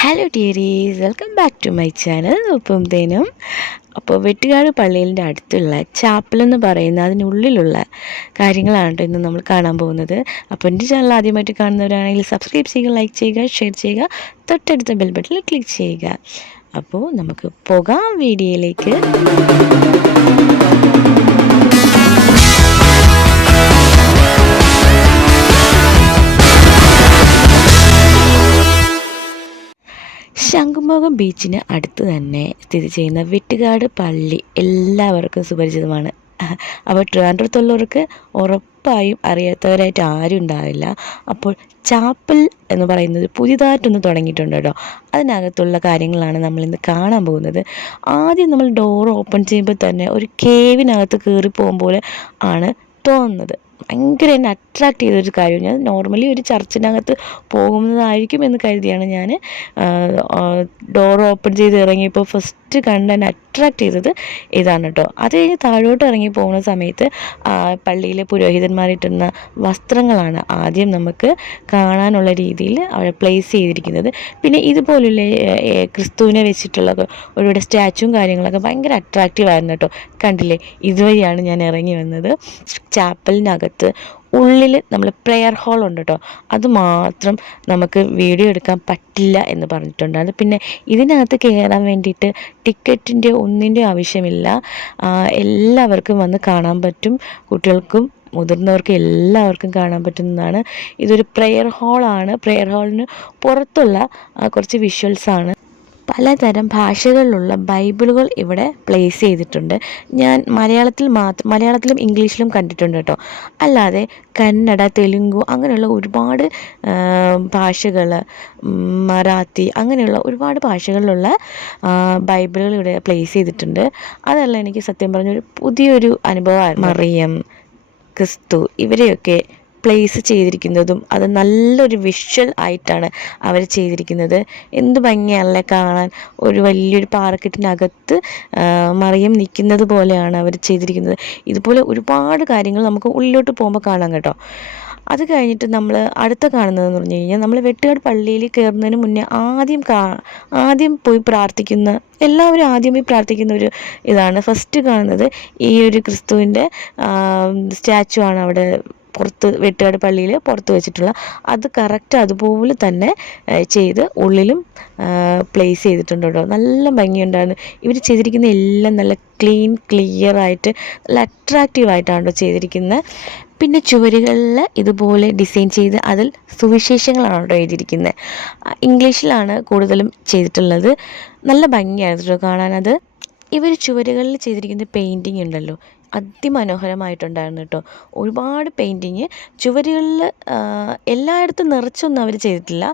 Hello dearies, welcome back to my channel. അപ്പോൾ വെട്ടുകാട് പള്ളിയിൻ്റെ അടുത്തുള്ള chapel എന്ന് പറയുന്ന അതിനുള്ളിലുള്ള കാര്യങ്ങളാണ് കേട്ടോ ഇന്ന് നമ്മൾ കാണാൻ പോകുന്നത്. അപ്പോൾ എൻ്റെ ചാനൽ ആദ്യമായിട്ട് കാണുന്നവരാണെങ്കിൽ സബ്സ്ക്രൈബ് ചെയ്യുക, ലൈക്ക് ചെയ്യുക, ഷെയർ ചെയ്യുക, തൊട്ടടുത്ത ബെൽ ബട്ടണിൽ ക്ലിക്ക് ചെയ്യുക. അപ്പോൾ നമുക്ക് പോകാം വീഡിയോയിലേക്ക്. ശംഖുമുഖം ബീച്ചിന് അടുത്ത് തന്നെ സ്ഥിതി ചെയ്യുന്ന വെട്ടുകാട് പള്ളി എല്ലാവർക്കും സുപരിചിതമാണ്. അപ്പോൾ ട്രിവാൻഡ്രത്തുള്ളവർക്ക് ഉറപ്പായും അറിയാത്തവരായിട്ട് ആരും ഉണ്ടാവില്ല. അപ്പോൾ ചാപ്പൽ എന്ന് പറയുന്നത് പുതിയതായിട്ടൊന്ന് തുടങ്ങിയിട്ടുണ്ട് കേട്ടോ. അതിനകത്തുള്ള കാര്യങ്ങളാണ് നമ്മളിന്ന് കാണാൻ പോകുന്നത്. ആദ്യം നമ്മൾ ഡോർ ഓപ്പൺ ചെയ്യുമ്പോൾ തന്നെ ഒരു കേവിനകത്ത് കയറി പോകും പോലെ ആണ് തോന്നുന്നത്. ഭയങ്കര എന്നെ അട്രാക്റ്റ് ചെയ്തൊരു കാര്യം. ഞാൻ നോർമലി ഒരു ചർച്ചിനകത്ത് പോകുന്നതായിരിക്കും എന്ന് കരുതിയാണ് ഞാൻ ഡോർ ഓപ്പൺ ചെയ്ത് ഇറങ്ങിയപ്പോൾ ഫസ്റ്റ് കണ്ട് എന്നെ അട്രാക്റ്റ് ചെയ്തത് ഇതാണ് കേട്ടോ. അത് കഴിഞ്ഞ് താഴോട്ട് ഇറങ്ങി പോകുന്ന സമയത്ത് പള്ളിയിലെ പുരോഹിതന്മാരിട്ടുന്ന വസ്ത്രങ്ങളാണ് ആദ്യം നമുക്ക് കാണാനുള്ള രീതിയിൽ അവിടെ പ്ലേസ് ചെയ്തിരിക്കുന്നത്. പിന്നെ ഇതുപോലുള്ള ക്രിസ്തുവിനെ വെച്ചിട്ടുള്ള ഒരുപാട് സ്റ്റാച്ചുവും കാര്യങ്ങളൊക്കെ ഭയങ്കര അട്രാക്റ്റീവ് ആയിരുന്നു കേട്ടോ. കണ്ടില്ലേ, ഇതുവഴിയാണ് ഞാൻ ഇറങ്ങി വന്നത്. ചാപ്പലിനകത്ത് ഉള്ളിൽ നമ്മൾ പ്രെയർ ഹാൾ ഉണ്ട് കേട്ടോ. അത് മാത്രം നമുക്ക് വീഡിയോ എടുക്കാൻ പറ്റില്ല എന്ന് പറഞ്ഞിട്ടുണ്ട്. പിന്നെ ഇതിനകത്ത് കയറാൻ വേണ്ടിയിട്ട് ടിക്കറ്റിൻ്റെ ഒന്നിൻ്റെ ആവശ്യമില്ല. എല്ലാവർക്കും വന്ന് കാണാൻ പറ്റും. കുട്ടികൾക്കും മുതിർന്നവർക്കും എല്ലാവർക്കും കാണാൻ പറ്റുന്നതാണ്. ഇതൊരു പ്രെയർ ഹാളാണ്. പ്രെയർ ഹാളിന് പുറത്തുള്ള കുറച്ച് വിഷ്വൽസാണ്. പലതരം ഭാഷകളിലുള്ള ബൈബിളുകൾ ഇവിടെ പ്ലേസ് ചെയ്തിട്ടുണ്ട്. ഞാൻ മലയാളത്തിലും ഇംഗ്ലീഷിലും കണ്ടിട്ടുണ്ട് കേട്ടോ. അല്ലാതെ കന്നഡ, തെലുങ്കു അങ്ങനെയുള്ള ഒരുപാട് ഭാഷകൾ, മറാത്തി അങ്ങനെയുള്ള ഒരുപാട് ഭാഷകളിലുള്ള ബൈബിളുകൾ ഇവിടെ പ്ലേസ് ചെയ്തിട്ടുണ്ട്. അതെല്ലാം എനിക്ക് സത്യം പറഞ്ഞൊരു പുതിയൊരു അനുഭവമായിരുന്നു. മറിയം, ക്രിസ്തു ഇവരെയൊക്കെ പ്ലേസ് ചെയ്തിരിക്കുന്നതും അത് നല്ലൊരു വിഷ്വൽ ആയിട്ടാണ് അവർ ചെയ്തിരിക്കുന്നത്. എന്ത് ഭംഗിയാണല്ലേ കാണാൻ. ഒരു വലിയൊരു പാറക്കെട്ടിനകത്ത് മറിയം നിൽക്കുന്നത് പോലെയാണ് അവർ ചെയ്തിരിക്കുന്നത്. ഇതുപോലെ ഒരുപാട് കാര്യങ്ങൾ നമുക്ക് ഉള്ളിലോട്ട് പോകുമ്പോൾ കാണാം കേട്ടോ. അത് കഴിഞ്ഞിട്ട് നമ്മൾ അടുത്ത കാണുന്നതെന്ന് പറഞ്ഞു കഴിഞ്ഞാൽ, നമ്മൾ വെട്ടുകാട് പള്ളിയിൽ കയറുന്നതിന് മുന്നേ ആദ്യം പോയി പ്രാർത്ഥിക്കുന്ന, എല്ലാവരും ആദ്യം പോയി പ്രാർത്ഥിക്കുന്ന ഒരു ഇതാണ് ഫസ്റ്റ് കാണുന്നത്. ഈ ഒരു ക്രിസ്തുവിൻ്റെ സ്റ്റാച്ചു ആണ് അവിടെ പുറത്ത് വെട്ടുകാട് പള്ളിയിൽ പുറത്ത് വെച്ചിട്ടുള്ള. അത് കറക്റ്റ് അതുപോലെ തന്നെ ചെയ്ത് ഉള്ളിലും പ്ലേസ് ചെയ്തിട്ടുണ്ട് കേട്ടോ. നല്ല ഭംഗിയുണ്ടായിരുന്നു. ഇവർ ചെയ്തിരിക്കുന്ന എല്ലാം നല്ല ക്ലിയർ ആയിട്ട് നല്ല അട്രാക്റ്റീവായിട്ടാണ് കേട്ടോ ചെയ്തിരിക്കുന്നത്. പിന്നെ ചുവരുകളിൽ ഇതുപോലെ ഡിസൈൻ ചെയ്ത് അതിൽ സുവിശേഷങ്ങളാണ് കേട്ടോ എഴുതിയിരിക്കുന്നത്. ഇംഗ്ലീഷിലാണ് കൂടുതലും ചെയ്തിട്ടുള്ളത്. നല്ല ഭംഗിയായിരുന്നു കേട്ടോ കാണാനത്. ഇവർ ചുവരുകളിൽ ചെയ്തിരിക്കുന്ന പെയിൻറ്റിങ് ഉണ്ടല്ലോ, അതിമനോഹരമായിട്ടുണ്ടായിരുന്നു കേട്ടോ. ഒരുപാട് പെയിൻറ്റിങ് ചുവരുകളിൽ എല്ലായിടത്തും നിറച്ചൊന്നും അവർ ചെയ്തിട്ടില്ല.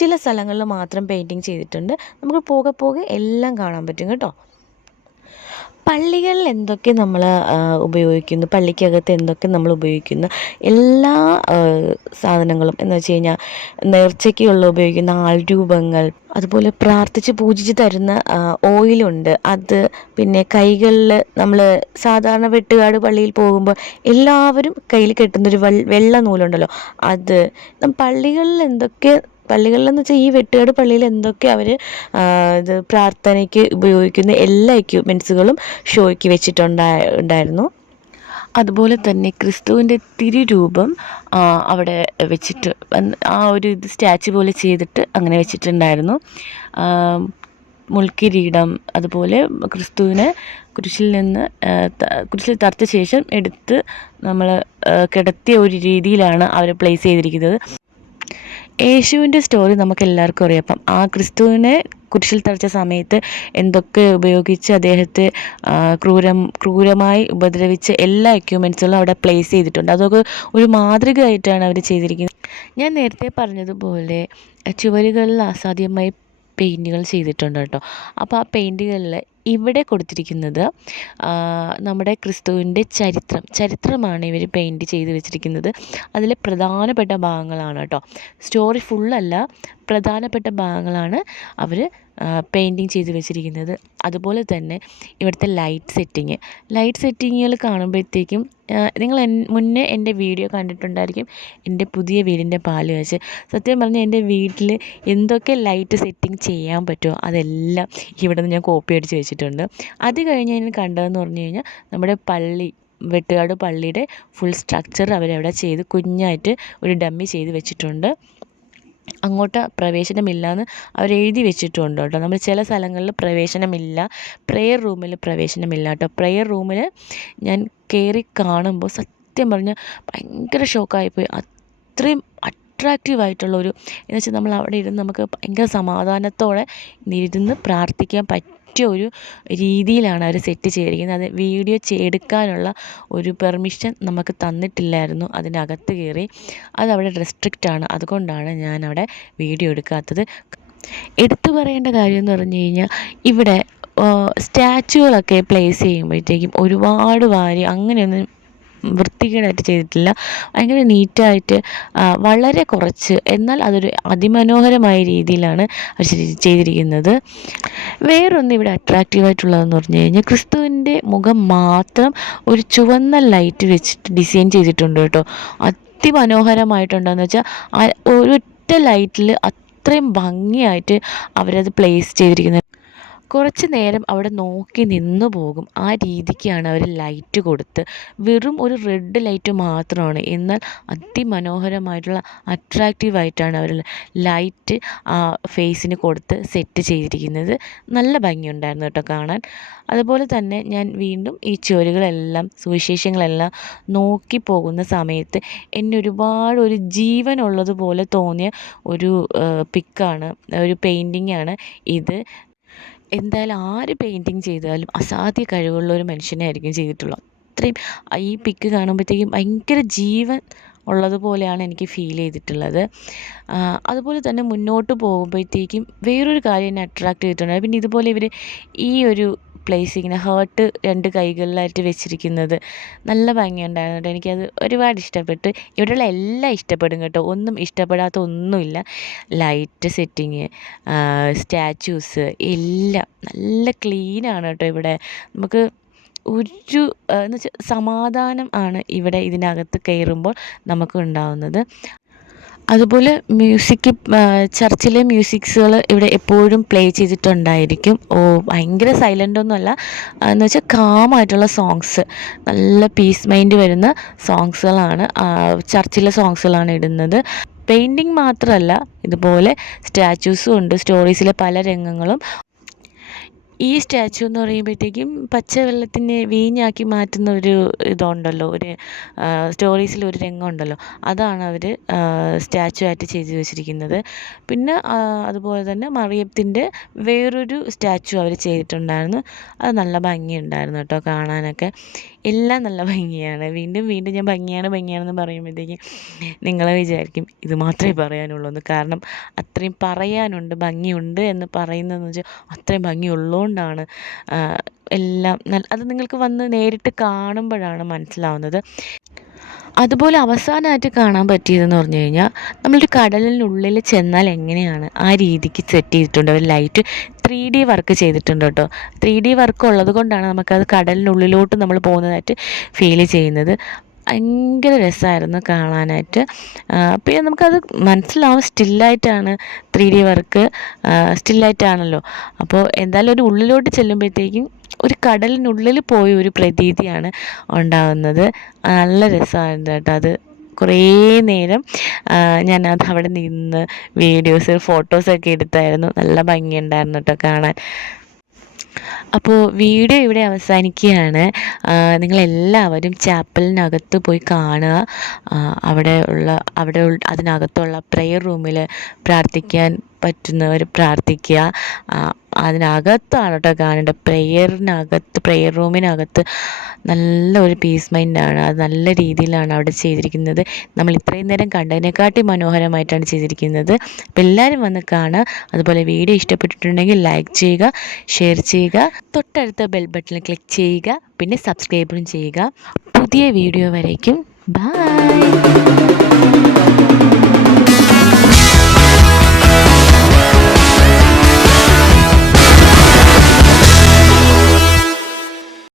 ചില സ്ഥലങ്ങളിൽ മാത്രം പെയിൻറ്റിങ് ചെയ്തിട്ടുണ്ട്. നമുക്ക് പോകെ പോകെ എല്ലാം കാണാൻ പറ്റും കേട്ടോ. പള്ളികളിൽ എന്തൊക്കെ നമ്മൾ ഉപയോഗിക്കുന്നു, പള്ളിക്കകത്ത് എന്തൊക്കെ നമ്മൾ ഉപയോഗിക്കുന്നു, എല്ലാ സാധനങ്ങളും എന്ന് വെച്ച് കഴിഞ്ഞാൽ നേർച്ചയ്ക്കുള്ള ഉപയോഗിക്കുന്ന ആൾരൂപങ്ങൾ, അതുപോലെ പ്രാർത്ഥിച്ച് പൂജിച്ച് തരുന്ന ഓയിലുണ്ട്, അത് പിന്നെ കൈകളിൽ നമ്മൾ സാധാരണ വെട്ടുകാട് പള്ളിയിൽ പോകുമ്പോൾ എല്ലാവരും കയ്യിൽ കെട്ടുന്നൊരു വെള്ള നൂലുണ്ടല്ലോ, അത് പള്ളികളിലെന്ന് വെച്ചാൽ ഈ വെട്ടുകാട് പള്ളിയിൽ എന്തൊക്കെ അവർ ഇത് പ്രാർത്ഥനയ്ക്ക് ഉപയോഗിക്കുന്ന എല്ലാ എക്യുപ്മെൻറ്റ്സുകളും ഷോയ്ക്ക് വെച്ചിട്ടുണ്ടായിരുന്നു. അതുപോലെ തന്നെ ക്രിസ്തുവിൻ്റെ തിരുരൂപം അവിടെ വെച്ചിട്ട് ആ ഒരു ഇത് സ്റ്റാച്ചു പോലെ ചെയ്തിട്ട് അങ്ങനെ വെച്ചിട്ടുണ്ടായിരുന്നു. മുൾക്കിരീടം, അതുപോലെ ക്രിസ്തുവിനെ കുരിശിൽ തറച്ച ശേഷം എടുത്ത് നമ്മൾ കിടത്തിയ ഒരു രീതിയിലാണ് അവർ പ്ലേസ് ചെയ്തിരിക്കുന്നത്. യേശുവിൻ്റെ സ്റ്റോറി നമുക്ക് എല്ലാവർക്കും അറിയാം. അപ്പം ആ ക്രിസ്തുവിനെ കുരിശിൽ തറച്ച സമയത്ത് എന്തൊക്കെ ഉപയോഗിച്ച് അദ്ദേഹത്തെ ക്രൂരമായി ഉപദ്രവിച്ച എല്ലാ എക്യുപ്മെൻറ്റ്സുകളും അവിടെ പ്ലേസ് ചെയ്തിട്ടുണ്ട്. അതൊക്കെ ഒരു മാതൃകയായിട്ടാണ് അവർ ചെയ്തിരിക്കുന്നത്. ഞാൻ നേരത്തെ പറഞ്ഞതുപോലെ ചുവരുകളിൽ അസാധ്യമായി പെയിൻറ്റുകൾ ചെയ്തിട്ടുണ്ട് കേട്ടോ. അപ്പോൾ ആ പെയിൻറ്റുകളിൽ ഇവിടെ കൊടുത്തിരിക്കുന്നത് നമ്മുടെ ക്രിസ്തുവിൻ്റെ ചരിത്രമാണ് ഇവർ പെയിൻറ്റ് ചെയ്ത് വെച്ചിരിക്കുന്നത്. അതിലെ പ്രധാനപ്പെട്ട ഭാഗങ്ങളാണ് കേട്ടോ. സ്റ്റോറി ഫുള്ളല്ല, പ്രധാനപ്പെട്ട ഭാഗങ്ങളാണ് അവർ പെയിൻറ്റിങ് ചെയ്ത് വെച്ചിരിക്കുന്നത്. അതുപോലെ തന്നെ ഇവിടുത്തെ ലൈറ്റ് സെറ്റിങ്ങുകൾ കാണുമ്പോഴത്തേക്കും നിങ്ങൾ മുന്നേ എൻ്റെ വീഡിയോ കണ്ടിട്ടുണ്ടായിരിക്കും, എൻ്റെ പുതിയ വീടിൻ്റെ പാലുകാച്ച്. സത്യം പറഞ്ഞാൽ എൻ്റെ വീട്ടിൽ എന്തൊക്കെ ലൈറ്റ് സെറ്റിംഗ് ചെയ്യാൻ പറ്റുമോ അതെല്ലാം ഇവിടെ നിന്ന് ഞാൻ കോപ്പി അടിച്ച് വെച്ചിട്ടുണ്ട്. അത് കഴിഞ്ഞ് ഞാൻ കണ്ടതെന്ന് പറഞ്ഞു കഴിഞ്ഞാൽ നമ്മുടെ വെട്ടുകാട് പള്ളിയുടെ ഫുൾ സ്ട്രക്ചർ അവരവിടെ ചെയ്ത് കുഞ്ഞായിട്ട് ഒരു ഡമ്മി ചെയ്ത് വെച്ചിട്ടുണ്ട്. അങ്ങോട്ട് പ്രവേശനമില്ലയെന്ന് അവരെഴുതി വെച്ചിട്ടുണ്ട് കേട്ടോ. നമ്മൾ ചില സ്ഥലങ്ങളിൽ പ്രവേശനമില്ല, പ്രേയർ റൂമിൽ പ്രവേശനമില്ല കേട്ടോ. പ്രേയർ റൂമിൽ ഞാൻ കയറി കാണുമ്പോൾ സത്യം പറഞ്ഞാൽ ഭയങ്കര ഷോക്കായിപ്പോയി. അത്രയും അട്രാക്റ്റീവായിട്ടുള്ളൊരു എന്ന് വെച്ചാൽ നമ്മൾ അവിടെ ഇരുന്ന് നമുക്ക് ഭയങ്കര സമാധാനത്തോടെ ഇരുന്ന് പ്രാർത്ഥിക്കാൻ പറ്റിയ ഒരു രീതിയിലാണ് അവർ സെറ്റ് ചെയ്തിരിക്കുന്നത്. അത് വീഡിയോ എടുക്കാനുള്ള ഒരു പെർമിഷൻ നമുക്ക് തന്നിട്ടില്ലായിരുന്നു അതിനകത്ത് കയറി. അതവിടെ റെസ്ട്രിക്റ്റാണ്, അതുകൊണ്ടാണ് ഞാനവിടെ വീഡിയോ എടുക്കാത്തത്. എടുത്തു പറയേണ്ട കാര്യം എന്ന് പറഞ്ഞു കഴിഞ്ഞാൽ ഇവിടെ സ്റ്റാച്ചുകളൊക്കെ പ്ലേസ് ചെയ്യുമ്പോഴത്തേക്കും ഒരുപാട് വാരി അങ്ങനെയൊന്നും വൃത്തികേടായിട്ട് ചെയ്തിട്ടില്ല. ഭയങ്കര നീറ്റായിട്ട് വളരെ കുറച്ച്, എന്നാൽ അതൊരു അതിമനോഹരമായ രീതിയിലാണ് അത് ചെയ്തിരിക്കുന്നത്. വേറൊന്ന് ഇവിടെ അട്രാക്റ്റീവായിട്ടുള്ളതെന്ന് പറഞ്ഞു കഴിഞ്ഞാൽ ക്രിസ്തുവിൻ്റെ മുഖം മാത്രം ഒരു ചുവന്ന ലൈറ്റ് വെച്ചിട്ട് ഡിസൈൻ ചെയ്തിട്ടുണ്ട് കേട്ടോ. അതിമനോഹരമായിട്ടുണ്ടെന്ന് വെച്ചാൽ ഒരൊറ്റ ലൈറ്റിൽ അത്രയും ഭംഗിയായിട്ട് അവരത് പ്ലേസ് ചെയ്തിരിക്കുന്നത്. കുറച്ച് നേരം അവിടെ നോക്കി നിന്നു പോകും, ആ രീതിക്കാണ് അവർ ലൈറ്റ് കൊടുത്ത്. വെറും ഒരു റെഡ് ലൈറ്റ് മാത്രമാണ്, എന്നാൽ അതിമനോഹരമായിട്ടുള്ള അട്രാക്റ്റീവായിട്ടാണ് അവർ ലൈറ്റ് ആ ഫേസിന് കൊടുത്ത് സെറ്റ് ചെയ്തിരിക്കുന്നത്. നല്ല ഭംഗിയുണ്ടായിരുന്നു കേട്ടോ കാണാൻ. അതുപോലെ തന്നെ ഞാൻ വീണ്ടും ഈ ചുവരുകളെല്ലാം സുവിശേഷങ്ങളെല്ലാം നോക്കി പോകുന്ന സമയത്ത് എന്നെ ഒരുപാട് ഒരു ജീവനുള്ളതുപോലെ തോന്നിയ ഒരു പിക്കാണ്, ഒരു പെയിൻറ്റിങ്ങാണ് ഇത്. എന്തായാലും ആര് പെയിൻറ്റിങ് ചെയ്താലും അസാധ്യ കഴിവുള്ള ഒരു മനുഷ്യനെ ആയിരിക്കും ചെയ്തിട്ടുള്ളത്. അത്രയും ഈ പിക്ക് കാണുമ്പോഴത്തേക്കും ഭയങ്കര ജീവൻ ഉള്ളതുപോലെയാണ് എനിക്ക് ഫീൽ ചെയ്തിട്ടുള്ളത്. അതുപോലെ തന്നെ മുന്നോട്ട് പോകുമ്പോഴത്തേക്കും വേറൊരു കാര്യം എന്നെ അട്രാക്റ്റ് ചെയ്തിട്ടുണ്ട്. പിന്നെ ഇതുപോലെ ഇവർ ഈ ഒരു പ്ലേസ് ഇങ്ങനെ ഹേർട്ട് 2 കൈകളിലായിട്ട് വെച്ചിരിക്കുന്നത് നല്ല ഭംഗിയുണ്ടായിരുന്നു കേട്ടോ. എനിക്കത് ഒരുപാട് ഇഷ്ടപ്പെട്ട്. ഇവിടെയുള്ള എല്ലാം ഇഷ്ടപ്പെടും കേട്ടോ, ഒന്നും ഇഷ്ടപ്പെടാത്ത ഒന്നുമില്ല. ലൈറ്റ് സെറ്റിങ്, സ്റ്റാച്യൂസ് എല്ലാം നല്ല ക്ലീനാണ് കേട്ടോ. ഇവിടെ നമുക്ക് എന്ന് വെച്ചാൽ സമാധാനം ആണ് ഇവിടെ ഇതിനകത്ത് കയറുമ്പോൾ നമുക്ക് ഉണ്ടാകുന്നത്. അതുപോലെ ചർച്ചിലെ മ്യൂസിക്സുകൾ ഇവിടെ എപ്പോഴും പ്ലേ ചെയ്തിട്ടുണ്ടായിരിക്കും. ഭയങ്കര സൈലൻ്റ് ഒന്നുമല്ല, എന്ന് വെച്ചാൽ കാമായിട്ടുള്ള സോങ്സ്, നല്ല പീസ് മൈൻഡ് വരുന്ന സോങ്സുകളാണ്, ചർച്ചിലെ സോങ്സുകളാണ് ഇടുന്നത്. പെയിൻറ്റിങ് മാത്രമല്ല, ഇതുപോലെ സ്റ്റാച്യൂസും ഉണ്ട്. സ്റ്റോറീസിലെ പല രംഗങ്ങളും. ഈ സ്റ്റാച്ചു എന്ന് പറയുമ്പോഴത്തേക്കും പച്ചവെള്ളത്തിനെ വീഞ്ഞാക്കി മാറ്റുന്ന ഒരു ഇതുണ്ടല്ലോ, ഒരു സ്റ്റോറീസിലൊരു രംഗമുണ്ടല്ലോ, അതാണ് അവർ സ്റ്റാച്ചു ആയിട്ട് ചെയ്ത് വെച്ചിരിക്കുന്നത്. പിന്നെ അതുപോലെ തന്നെ മറിയത്തിൻ്റെ വേറൊരു സ്റ്റാച്ചു അവർ ചെയ്തിട്ടുണ്ടായിരുന്നു. അത് നല്ല ഭംഗിയുണ്ടായിരുന്നു കേട്ടോ കാണാനൊക്കെ. എല്ലാം നല്ല ഭംഗിയാണ്. വീണ്ടും വീണ്ടും ഞാൻ ഭംഗിയാണെന്ന് പറയുമ്പോഴത്തേക്കും നിങ്ങൾ വിചാരിക്കും ഇത് മാത്രമേ പറയാനുള്ളൂ എന്ന്. കാരണം അത്രയും പറയാനുണ്ട്, ഭംഗിയുണ്ട് എന്ന് പറയുന്നതെന്ന് വെച്ചാൽ അത്രയും ഭംഗിയുള്ളതുകൊണ്ടാണ്. എല്ലാം അത് നിങ്ങൾക്ക് വന്ന് നേരിട്ട് കാണുമ്പോഴാണ് മനസ്സിലാവുന്നത്. അതുപോലെ അവസാനമായിട്ട് കാണാൻ പറ്റിയതെന്ന് പറഞ്ഞു കഴിഞ്ഞാൽ നമ്മളൊരു കടലിനുള്ളിൽ ചെന്നാൽ എങ്ങനെയാണ് ആ രീതിക്ക് സെറ്റ് ചെയ്തിട്ടുണ്ട്. ഒരു ലൈറ്റ് 3D വർക്ക് ചെയ്തിട്ടുണ്ട് കേട്ടോ. 3D വർക്ക് ഉള്ളത് കൊണ്ടാണ് നമുക്കത് കടലിനുള്ളിലോട്ട് നമ്മൾ പോകുന്നതായിട്ട് ഫീൽ ചെയ്യുന്നത്. ഭയങ്കര രസമായിരുന്നു കാണാനായിട്ട്. പിന്നെ നമുക്കത് മനസ്സിലാവും സ്റ്റില്ലായിട്ടാണ് 3D വർക്ക്, സ്റ്റില്ലായിട്ടാണല്ലോ. അപ്പോൾ എന്തായാലും ഒരു ഉള്ളിലോട്ട് ചെല്ലുമ്പോഴത്തേക്കും ഒരു കടലിനുള്ളിൽ പോയ ഒരു പ്രതീതിയാണ് ഉണ്ടാകുന്നത്. നല്ല രസമായിരുന്നു കേട്ടോ. അത് കുറേ നേരം ഞാനത് അവിടെ നിന്ന് വീഡിയോസ് ഫോട്ടോസൊക്കെ എടുത്തായിരുന്നു. നല്ല ഭംഗിയുണ്ടായിരുന്നു കേട്ടോ കാണാൻ. അപ്പോൾ വീഡിയോ ഇവിടെ അവസാനിക്കുകയാണ്. നിങ്ങളെല്ലാവരും ചാപ്പലിനകത്ത് പോയി കാണുക. അതിനകത്തുള്ള പ്രെയർ റൂമിൽ പ്രാർത്ഥിക്കാൻ പറ്റുന്നവർ പ്രാർത്ഥിക്കുക. അതിനകത്താണ് കേട്ടോ കാണേണ്ടത്. പ്രെയർ റൂമിനകത്ത് നല്ല ഒരു പീസ് മൈൻഡാണ്. അത് നല്ല രീതിയിലാണ് അവിടെ ചെയ്തിരിക്കുന്നത്. നമ്മൾ ഇത്രയും നേരം കണ്ടതിനെക്കാട്ടി മനോഹരമായിട്ടാണ് ചെയ്തിരിക്കുന്നത്. അപ്പോൾ എല്ലാവരും വന്ന് കാണുക. അതുപോലെ വീഡിയോ ഇഷ്ടപ്പെട്ടിട്ടുണ്ടെങ്കിൽ ലൈക്ക് ചെയ്യുക, ഷെയർ ചെയ്യുക, തൊട്ടടുത്ത ബെൽ ബട്ടണിൽ ക്ലിക്ക് ചെയ്യുക, പിന്നെ സബ്സ്ക്രൈബും ചെയ്യുക. പുതിയ വീഡിയോ വരേക്കും ബൈ.